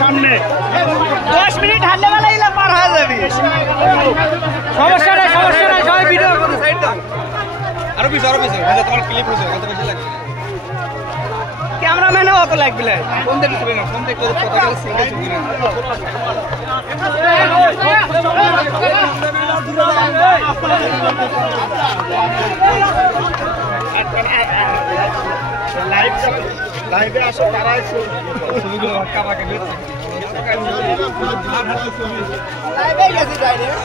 সামনে 10 মিনিট হাঁটলে বেলা পার হয়ে যাবে। সমস্যা নাই সবাই ভিডিও করে সাইড দাও। আরো পিছে তোমার ক্লিপ হইছে কত বেশি লাগবে ক্যামেরাম্যানও অত লাগবে না। ফোন দেখতে না, ফোন দেখতে কথা বলে সিঙ্গেল ছবি না। লাইভে আসো তারাই ছবিগুলো কামাকে দিচ্ছে। লাইভে গেছি ডাইরেক্ট।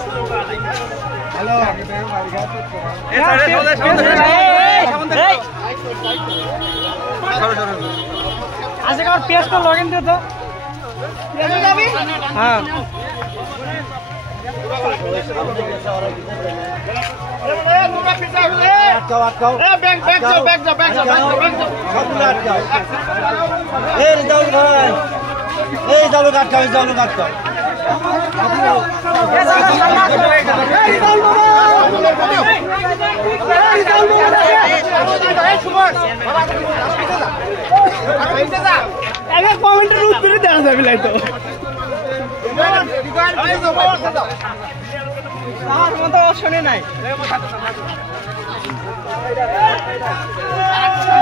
হ্যালো এই আজকে আমার পেজটা লগইন দিও তো। পেজে যাবি? হ্যাঁ কমেন্টের উত্তরে দেওয়া যাবে তো। আমার তো শোনে নাই। আচ্ছা